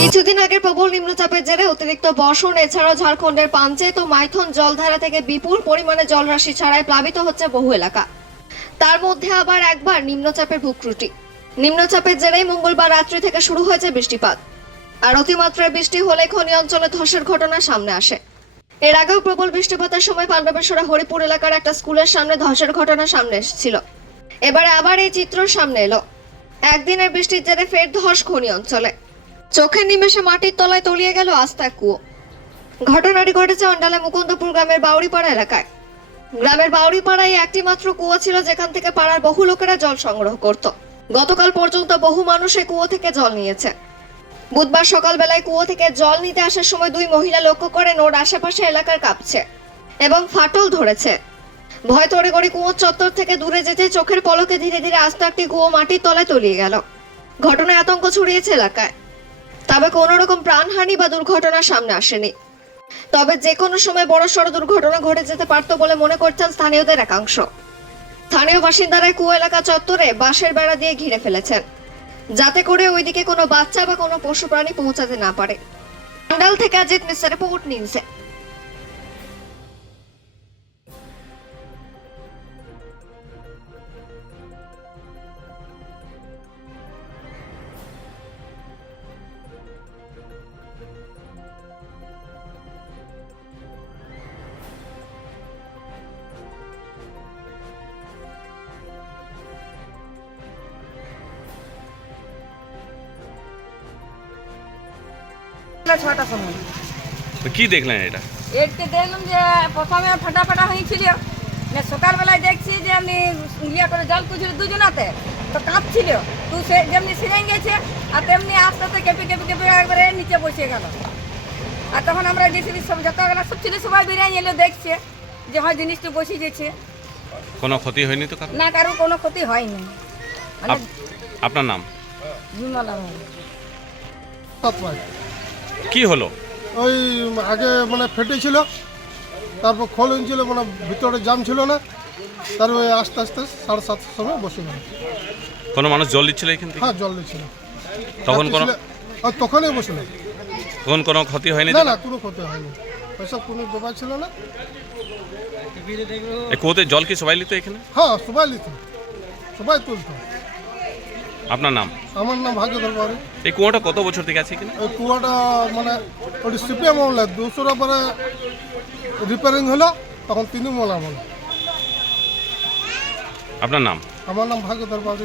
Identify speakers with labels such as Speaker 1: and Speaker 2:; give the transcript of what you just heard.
Speaker 1: কিছুদিন আগে প্রবল নিম্নচাপের জেরে অতিরিক্ত বর্ষণ, এছাড়াও ঝাড়খণ্ডের পাঞ্চেত ও মাইথন জলধারা থেকে বিপুল পরিমাণে জলরাশি ছাড়াই প্লাবিত হচ্ছে বহু এলাকা। তার মধ্যে আবার একবার নিম্নচাপের ভূত্রুটি নিম্নচাপের জেরেই মঙ্গলবার রাত্রি থেকে শুরু হয়েছে বৃষ্টিপাত। আর অতিমাত্রায় বৃষ্টি হলে খনি অঞ্চলে ধসের ঘটনা সামনে আসে। এর আগেও প্রবল বৃষ্টিপাতের সময় পাণ্ডবেশ্বরা হরিপুর এলাকার একটা স্কুলের সামনে ধসের ঘটনা সামনে এসেছিল। এবারে আবার এই চিত্র সামনে এলো। একদিনের বৃষ্টির জেরে ফের ধস খনি অঞ্চলে। চোখের নিমেষে মাটির তলায় তলিয়ে গেল আস্তা কুয়ো। ঘটনাটি ঘটেছে অন্ডালে মুকুন্দপুর গ্রামের বাউরিপাড়া এলাকায়। গ্রামের বাউরিপাড়ায় একটি মাত্র কুয়ো ছিল যেখান থেকে পাড়ার বহু লোকেরা জল সংগ্রহ করত। গতকাল পর্যন্ত বহু মানুষ এই কুয়ো থেকে জল নিয়েছে। বুধবার সকালবেলায় কুয়ো থেকে জল নিতে আসার সময় দুই মহিলা লক্ষ্য করেন, ওর আশেপাশে এলাকার কাঁপছে এবং ফাটল ধরেছে। ভয় তরে করে কুয়োর চত্বর থেকে দূরে যেতে চোখের পলকে ধীরে ধীরে আস্তে একটি কুয়ো মাটির তলায় তলিয়ে গেল। ঘটনায় আতঙ্ক ছড়িয়েছে এলাকায়। তবে কোনো রকম প্রাণহানি বা দুর্ঘটনা সামনে আসেনি। তবে যে কোনো সময় বড় সড় দুর্ঘটনা ঘটে যেতে পারত বলে মনে করছেন স্থানীয়দের একাংশ। স্থানীয় বাসিন্দারা কুয়ো এলাকা চত্বরে বাঁশের বেড়া দিয়ে ঘিরে ফেলেছেন, যাতে করে ওইদিকে কোনো বাচ্চা বা কোনো পশু প্রাণী পৌঁছাতে না পারে। মন্ডল থেকে অজিত মিশ্র রিপোর্ট নিউজে
Speaker 2: ছটার সময়।
Speaker 3: তো কি দেখলেন এটা?
Speaker 2: এরকে দেখলাম যে প্রথমে ফাটা ফাটা হয়েছিল। না সকালবেলায় দেখছি যে আমি ইয়ে করে জল কুছিল দুজনাতে। তো কাঁপছিল। তো সে যেমনি সিরে গেছে আর তেমনি আস্তে আস্তে কেঁপে কেঁপে কেঁপে একবারে নিচে বসে গেল। আর তখন আমরা ডিসিবি সব যতগুলো সব ছিল সবাই বেরিয়ে এলো দেখছে যে হয় জিনিসটা বসে গেছে।
Speaker 3: কোনো ক্ষতি হয়নি তো
Speaker 2: না কারও কোনো ক্ষতি হয়নি। মানে
Speaker 3: আপনার নাম?
Speaker 2: বিমলা
Speaker 3: কি হলো?
Speaker 4: ওই আগে মানে ফেটেছিল তারপর খোল ছিল মানে ভিতরে জাম ছিল না তারপরে আস্তে আস্তে সাড়ে সাতটার সময় বসে গেল।
Speaker 3: কোনো মানুষ জল দিচ্ছিল এখান থেকে?
Speaker 4: হ্যাঁ জল দিচ্ছিল।
Speaker 3: তখন কোনো
Speaker 4: আর তখনই বসে না
Speaker 3: তখন কোনো ক্ষতি হয়নি
Speaker 4: না না কোনো ক্ষতি হয়নি। ওইসব কোনো ব্যাপার ছিল না।
Speaker 3: কুয়োতে জল কি সবাই নিত এখানে?
Speaker 4: হ্যাঁ সবাই নিত। সবাই তুলতো।
Speaker 3: আপনার নাম?
Speaker 4: আমার নাম ভাগ্যধর বাড়ি
Speaker 3: এই কুয়াটা কত বছর থেকে আছে এখানে
Speaker 4: ওই কুয়াটা মানে ওই সিপিএম আমলে দুশোটা পরে রিপেয়ারিং হলো তখন তিনি মোলা আমল।
Speaker 3: আপনার নাম?
Speaker 4: আমার নাম ভাগ্যধর বাড়ি